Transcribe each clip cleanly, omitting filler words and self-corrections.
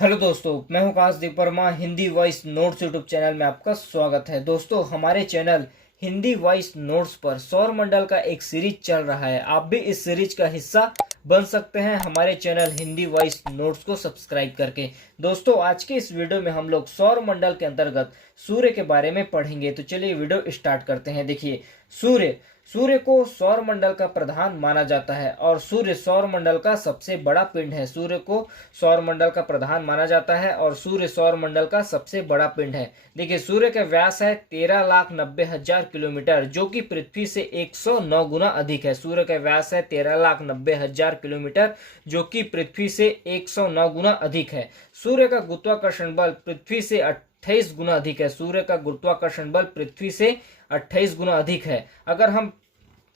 Hello दोस्तों, मैं हूं Kashdeep Verma. Hindi voice notes YouTube channel में आपका स्वागत है। दोस्तों, हमारे चैनल हिंदी वॉइस नोट्स पर सौर मंडल का एक सीरीज चल रहा है। आप भी इस सीरीज का हिस्सा बन सकते हैं हमारे चैनल हिंदी वॉइस नोट्स को सब्सक्राइब करके। दोस्तों, आज के इस वीडियो में हम लोग सौर मंडल के अंतर्गत सूर्य के बारे में पढ़ेंगे। तो चलिए वीडियो स्टार्ट करते हैं। देखिए, सूर्य सूर्य को सौर मंडल का प्रधान माना जाता है और सूर्य सौर मंडल का सबसे बड़ा पिंड है। सूर्य को सौर मंडल का प्रधान माना जाता है और सूर्य सौर मंडल का सबसे बड़ा पिंड है। देखिए, सूर्य का व्यास है 13,90,000 किलोमीटर, जो कि पृथ्वी से 109 गुना अधिक है। सूर्य का व्यास है 13,90,000 किलोमीटर, जो कि पृथ्वी से 109 गुना अधिक है। सूर्य का गुरुत्वाकर्षण बल पृथ्वी से 28 गुना अधिक है। सूर्य का गुरुत्वाकर्षण बल पृथ्वी से 28 गुना अधिक है। अगर हम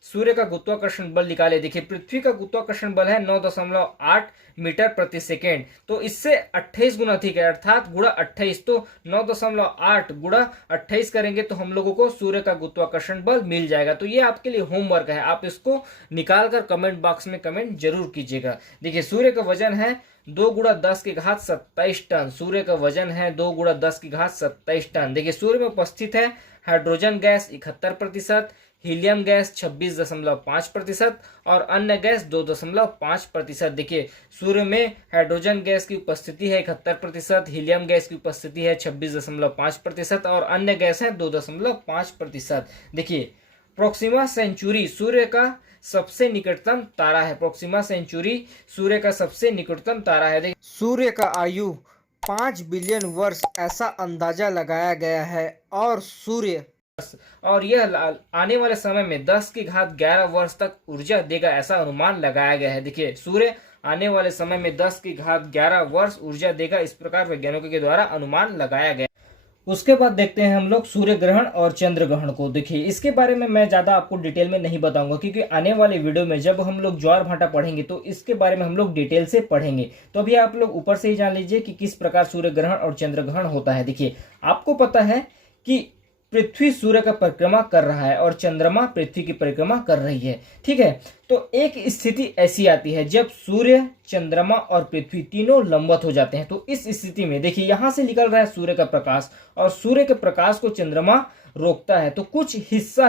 सूर्य का गुरुत्वाकर्षण बल निकाले, देखिए पृथ्वी का गुरुत्वाकर्षण बल है 9.8 मीटर प्रति सेकेंड, तो इससे 28 गुना अधिक है, अर्थात गुणा 28। तो 9.8 गुणा 28 करेंगे तो हम लोगों को सूर्य का गुरुत्वाकर्षण बल मिल जाएगा। तो ये आपके लिए होमवर्क है, आप इसको निकाल कर कमेंट बॉक्स में कमेंट जरूर कीजिएगा। देखिए, सूर्य का वजन है 2 गुणा 10 की घात 27 टन। सूर्य का वजन है 2 गुणा 10 की घात 27 टन। देखिए, सूर्य में उपस्थित है हाइड्रोजन गैस 71%, हीलियम गैस 26.5% और अन्य गैस 2.5%। देखिए, सूर्य में हाइड्रोजन गैस की उपस्थिति है 71%, हीलियम गैस की उपस्थिति है 26.5% और अन्य गैस है 2.5%। देखिए, प्रोक्सिमा सेंचुरी सूर्य का सबसे निकटतम तारा है। प्रोक्सिमा सेंचुरी सूर्य का सबसे निकटतम तारा है। देखिए, सूर्य का आयु 5 बिलियन वर्ष ऐसा अंदाजा लगाया गया है और यह आने वाले समय में 10 की घात 11 वर्ष तक ऊर्जा देगा, ऐसा अनुमान लगाया गया है। देखिए, सूर्य आने वाले समय में 10 की घात 11 वर्ष ऊर्जा देगा, इस प्रकार वैज्ञानिकों के द्वारा अनुमान लगाया गया। उसके बाद देखते हैं हम लोग सूर्य ग्रहण और चंद्र ग्रहण को। देखिए, इसके बारे में मैं ज्यादा आपको डिटेल में नहीं बताऊंगा, क्योंकि आने वाले वीडियो में जब हम लोग ज्वार भाटा पढ़ेंगे तो इसके बारे में हम लोग डिटेल से पढ़ेंगे। तो अभी आप लोग ऊपर से ही जान लीजिए कि किस प्रकार सूर्य ग्रहण और चंद्र ग्रहण होता है। देखिए, आपको पता है कि पृथ्वी सूर्य का परिक्रमा कर रहा है और चंद्रमा पृथ्वी की परिक्रमा कर रही है। ठीक है, तो एक स्थिति ऐसी आती है जब सूर्य, चंद्रमा और पृथ्वी तीनों लंबवत हो जाते हैं। तो इस स्थिति में देखिए, यहां से निकल रहा है सूर्य का प्रकाश और सूर्य के प्रकाश को चंद्रमा रोकता है, तो कुछ हिस्सा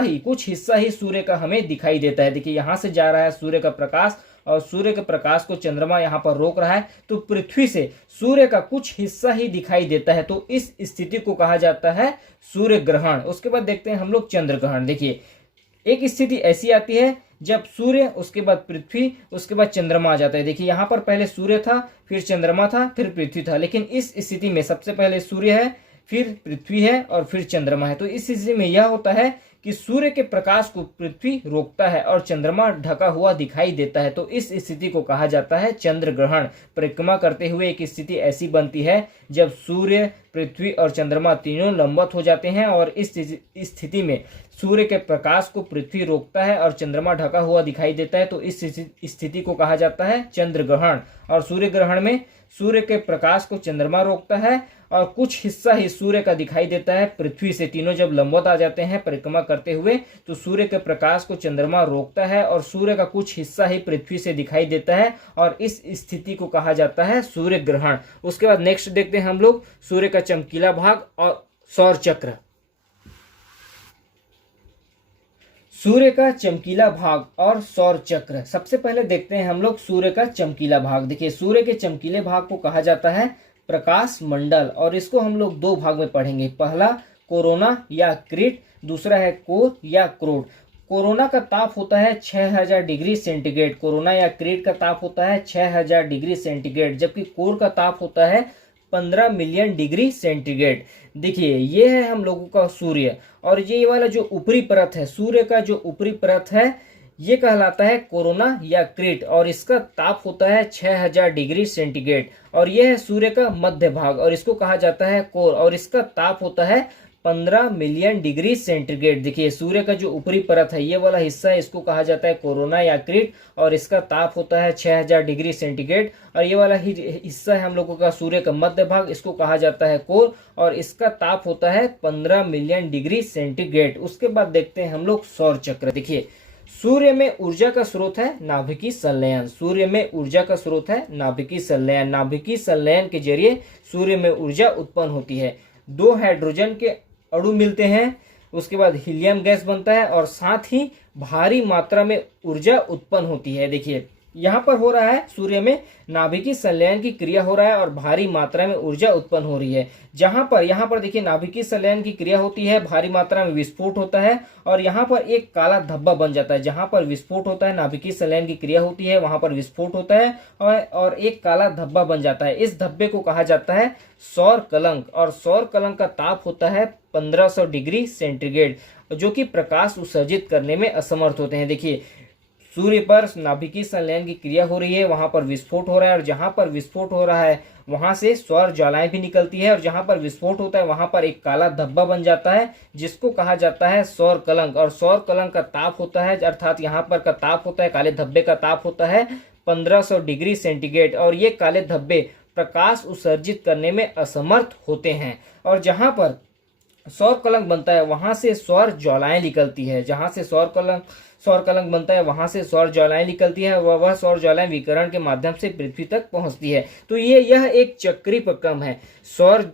ही सूर्य का हमें दिखाई देता है। देखिए, यहां से जा रहा है सूर्य का प्रकाश और सूर्य के प्रकाश को चंद्रमा यहां पर रोक रहा है, तो पृथ्वी से सूर्य का कुछ हिस्सा ही दिखाई देता है। तो इस स्थिति को कहा जाता है सूर्य ग्रहण। उसके बाद देखते हैं हम लोग चंद्र ग्रहण। देखिए, एक स्थिति ऐसी आती है जब सूर्य, उसके बाद पृथ्वी, उसके बाद चंद्रमा आ जाता है। देखिए, यहां पर पहले सूर्य था, फिर चंद्रमा था, फिर पृथ्वी था, लेकिन इस स्थिति में सबसे पहले सूर्य है, फिर पृथ्वी है और फिर चंद्रमा है। तो इस स्थिति में यह होता है कि सूर्य के प्रकाश को पृथ्वी रोकता है और चंद्रमा ढका हुआ दिखाई देता है। तो इस स्थिति को कहा जाता है चंद्र ग्रहण। परिक्रमा करते हुए एक स्थिति ऐसी बनती है जब सूर्य, पृथ्वी और चंद्रमा तीनों लंबवत हो जाते हैं और इस स्थिति में सूर्य के प्रकाश को पृथ्वी रोकता है और चंद्रमा ढका हुआ दिखाई देता है। तो इस स्थिति को कहा जाता है चंद्र ग्रहण। और सूर्य ग्रहण में सूर्य के प्रकाश को चंद्रमा रोकता है और कुछ हिस्सा ही सूर्य का दिखाई देता है पृथ्वी से। तीनों जब लंबवत आ जाते हैं परिक्रमा करते हुए, तो सूर्य के प्रकाश को चंद्रमा रोकता है और सूर्य का कुछ हिस्सा ही पृथ्वी से दिखाई देता है और इस स्थिति को कहा जाता है सूर्य ग्रहण। उसके बाद नेक्स्ट देखते हैं हम लोग सूर्य का चमकीला भाग और सौर चक्र। सूर्य का चमकीला भाग और सौर चक्र। सबसे पहले देखते हैं हम लोग सूर्य का चमकीला भाग। देखिए, सूर्य के चमकीले भाग को कहा जाता है प्रकाश मंडल और इसको हम लोग दो भाग में पढ़ेंगे। पहला कोरोना या क्रीट, दूसरा है कोर या क्रोड। कोरोना का ताप होता है 6000 डिग्री सेंटीग्रेड। कोरोना या क्रीट का ताप होता है 6000 डिग्री सेंटीग्रेड, जबकि कोर का ताप होता है 15 मिलियन डिग्री सेंटीग्रेड। देखिए, ये है हम लोगों का सूर्य और ये वाला जो ऊपरी परत है, सूर्य का जो ऊपरी परत है, ये कहलाता है कोरोना या क्रीट और इसका ताप होता है 6000 डिग्री सेंटीग्रेड। और यह है सूर्य का मध्य भाग और इसको कहा जाता है कोर और इसका ताप होता है 15 मिलियन डिग्री सेंटीग्रेड। देखिए, सूर्य का जो ऊपरी परत है, ये वाला हिस्सा है, इसको कहा जाता है कोरोना या क्रीट और इसका ताप होता है 6000 डिग्री सेंटीग्रेड। और ये वाला हिस्सा है हम लोगों का सूर्य का मध्य भाग, इसको कहा जाता है कोर और इसका ताप होता है 15 मिलियन डिग्री सेंटीग्रेड। उसके बाद देखते हैं हम लोग सौर चक्र। देखिए, सूर्य में ऊर्जा का स्रोत है नाभिकीय संलयन। सूर्य में ऊर्जा का स्रोत है नाभिकीय संलयन। नाभिकीय संलयन के जरिए सूर्य में ऊर्जा उत्पन्न होती है। 2 हाइड्रोजन के अणु मिलते हैं, उसके बाद हीलियम गैस बनता है और साथ ही भारी मात्रा में ऊर्जा उत्पन्न होती है। देखिए यहाँ पर हो रहा है, सूर्य में नाभिकीय संलयन की क्रिया हो रहा है और भारी मात्रा में ऊर्जा उत्पन्न हो रही है। यहाँ पर देखिए नाभिकीय संलयन की क्रिया होती है, भारी मात्रा में विस्फोट होता है और यहाँ पर एक काला धब्बा बन जाता है। जहाँ पर विस्फोट होता है, नाभिकीय संलयन की क्रिया होती है, वहां पर विस्फोट होता है और एक काला धब्बा बन जाता है। इस धब्बे को कहा जाता है सौर कलंक और सौर कलंक का ताप होता है 1500 डिग्री सेंटीग्रेड, जो कि प्रकाश उत्सर्जित करने में असमर्थ होते हैं। देखिए सूर्य पर नाभिकीय संलयन की क्रिया हो रही है, वहां पर विस्फोट हो रहा है और जहां पर विस्फोट हो रहा है वहां से सौर ज्वालाएं भी निकलती है और जहां पर विस्फोट होता है वहां पर एक काला धब्बा बन जाता है, जिसको कहा जाता है सौर कलंक। और सौर कलंक का ताप होता है, अर्थात यहाँ पर का ताप होता है, काले धब्बे का ताप होता है 1500 डिग्री सेंटीग्रेड और ये काले धब्बे प्रकाश उत्सर्जित करने में असमर्थ होते हैं। और जहां पर सौर कलंक बनता है वहां से सौर ज्वालाएं निकलती है। जहां से सौर कलंक बनता है वहां से सौर ज्वालाएं निकलती है, वह सौर ज्वालाएं विकिरण के माध्यम से पृथ्वी तक पहुंचती है। तो यह एक चक्रीय प्रक्रम है। सौर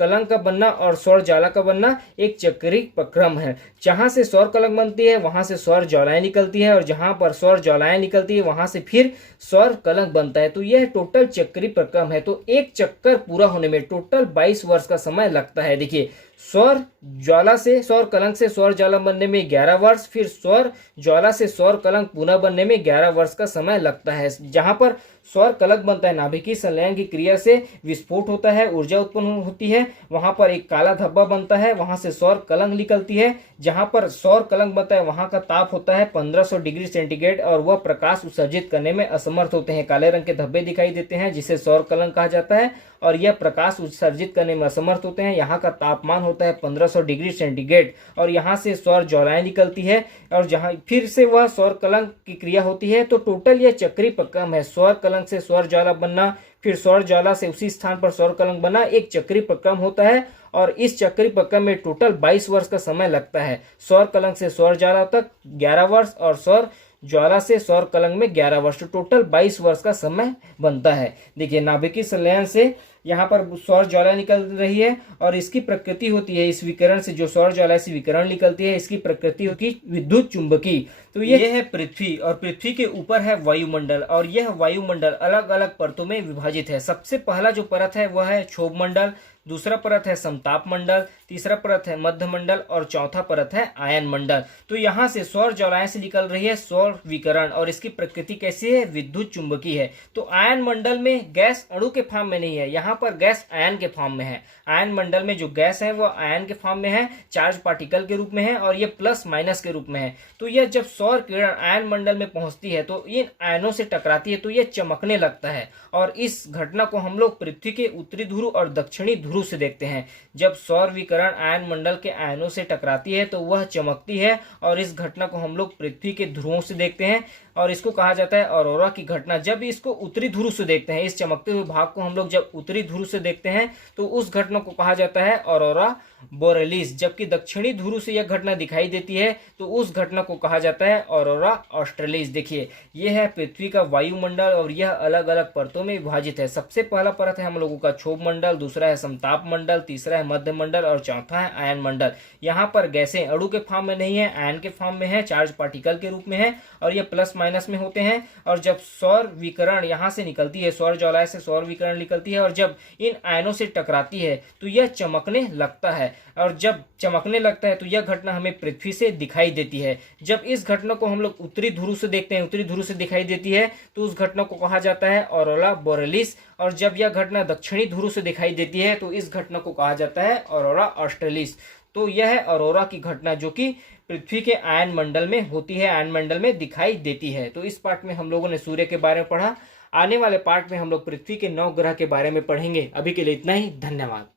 कलंक का बनना और सौर ज्वाला का बनना एक चक्रीय प्रक्रम है। जहां से सौर कलंक बनती है वहां से सौर ज्वालाएं निकलती है और जहां पर सौर ज्वालाएं निकलती है वहां से फिर सौर कलंक बनता है। तो यह टोटल चक्रीय प्रक्रम है। तो एक चक्कर पूरा होने में टोटल 22 वर्ष का समय लगता है। देखिए सौर ज्वाला से सौर कलंक से सौर ज्वाला बनने में 11 वर्ष, फिर सौर ज्वाला से सौर कलंक पुनः बनने में 11 वर्ष का समय लगता है। जहां पर सौर कलंक बनता है, नाभिकीय संलयन की क्रिया से विस्फोट होता है, ऊर्जा उत्पन्न होती है, वहां पर एक काला धब्बा बनता है, वहां से सौर कलंक निकलती है। जहां पर सौर कलंक बनता है वहां का ताप होता है 1500 डिग्री सेंटीग्रेड और वह प्रकाश उत्सर्जित करने में असमर्थ होते हैं। काले रंग के धब्बे दिखाई देते हैं जिसे सौर कलंक कहा जाता है और यह प्रकाश उत्सर्जित करने में असमर्थ होते हैं। यहाँ का तापमान होता है 1500 डिग्री सेंटीग्रेड और यहाँ से सौर ज्वालाएं निकलती है और जहाँ फिर से वह सौर कलंक की क्रिया होती है। तो टोटल यह चक्रीय प्रक्रम है। सौर कलंक से सौर ज्वाला बनना, फिर सौर ज्वाला से उसी स्थान पर सौर कलंक बना, एक चक्रीय प्रक्रम होता है और इस चक्रीय प्रक्रम में टोटल 22 वर्ष का समय लगता है। सौर कलंक से सौर ज्वाला तक 11 वर्ष और सौर ज्वाला से सौर कलंक में 11 वर्ष, तो टोटल 22 वर्ष का समय बनता है। देखिए नाभिकीय संलयन से यहाँ पर सौर ज्वाला निकल रही है और इसकी प्रकृति होती है, इस विकिरण से जो सौर ज्वाला से विकिरण निकलती है इसकी प्रकृति होती है विद्युत चुंबकीय। तो ये है पृथ्वी और पृथ्वी के ऊपर है वायुमंडल और यह वायुमंडल अलग अलग परतों में विभाजित है। सबसे पहला जो परत है वह है क्षोभ मंडल, दूसरा परत है समताप मंडल, तीसरा परत है मध्य मंडल और चौथा परत है आयन मंडल। तो यहाँ से सौर ज्वालाएं से निकल रही है सौर विकिरण और इसकी प्रकृति कैसी है, विद्युत चुंबकीय है। तो आयन मंडल में गैस अणु के फॉर्म में नहीं है, यहाँ पर गैस आयन के फॉर्म में है। आयन मंडल में जो गैस है वह आयन के फॉर्म में है, चार्ज पार्टिकल के रूप में है और ये प्लस माइनस के रूप में है। तो यह जब सौर किरण आयन मंडल में पहुंचती है तो इन आयनों से टकराती है तो यह चमकने लगता है और इस घटना को हम लोग पृथ्वी के उत्तरी ध्रुव और दक्षिणी ध्रुव से देखते हैं। जब सौर विकिरण आयन मंडल के आयनों से टकराती है तो वह चमकती है और इस घटना को हम लोग पृथ्वी के ध्रुवों से देखते हैं और इसको कहा जाता है ऑरोरा की घटना। जब इसको उत्तरी ध्रुव से देखते हैं, इस चमकते हुए भाग को हम लोग जब उत्तरी ध्रुव से देखते हैं तो उस घटना को कहा जाता है ऑरोरा बोरेलिस। जबकि दक्षिणी ध्रुव से यह घटना दिखाई देती है तो उस घटना को कहा जाता है ऑरोरा ऑस्ट्रेलिस। देखिए यह है पृथ्वी का वायुमंडल और यह अलग अलग परतों में विभाजित है। सबसे पहला परत है हम लोगों का क्षोभ मंडल, दूसरा है समताप मंडल, तीसरा है मध्य मंडल और चौथा है आयन मंडल। यहाँ पर गैसें अणु के फॉर्म में नहीं है, आयन के फॉर्म में है, चार्ज पार्टिकल के रूप में है और ये प्लस माइनस में होते हैं। और जब सौर विकिरण यहाँ से निकलती है, सौर ज्वाला से सौर विकिरण निकलती है और जब इन आयनों से टकराती है तो यह चमकने लगता है और जब चमकने लगता है तो यह घटना हमें पृथ्वी से दिखाई देती है। जब इस घटना को हम लोग उत्तरी ध्रुव से देखते हैं, उत्तरी ध्रुव से दिखाई देती है तो उस घटना को कहा जाता है ऑरोरा बोरेलिस और जब यह घटना दक्षिणी ध्रुव से दिखाई देती है तो इस घटना को कहा जाता है ऑरोरा ऑस्ट्रेलिस। तो यह है ऑरोरा की घटना जो कि पृथ्वी के आयन मंडल में होती है, आयन मंडल में दिखाई देती है। तो इस पार्ट में हम लोगों ने सूर्य के बारे में पढ़ा। आने वाले पार्ट में हम लोग पृथ्वी के 9 ग्रह के बारे में पढ़ेंगे। अभी के लिए इतना ही, धन्यवाद।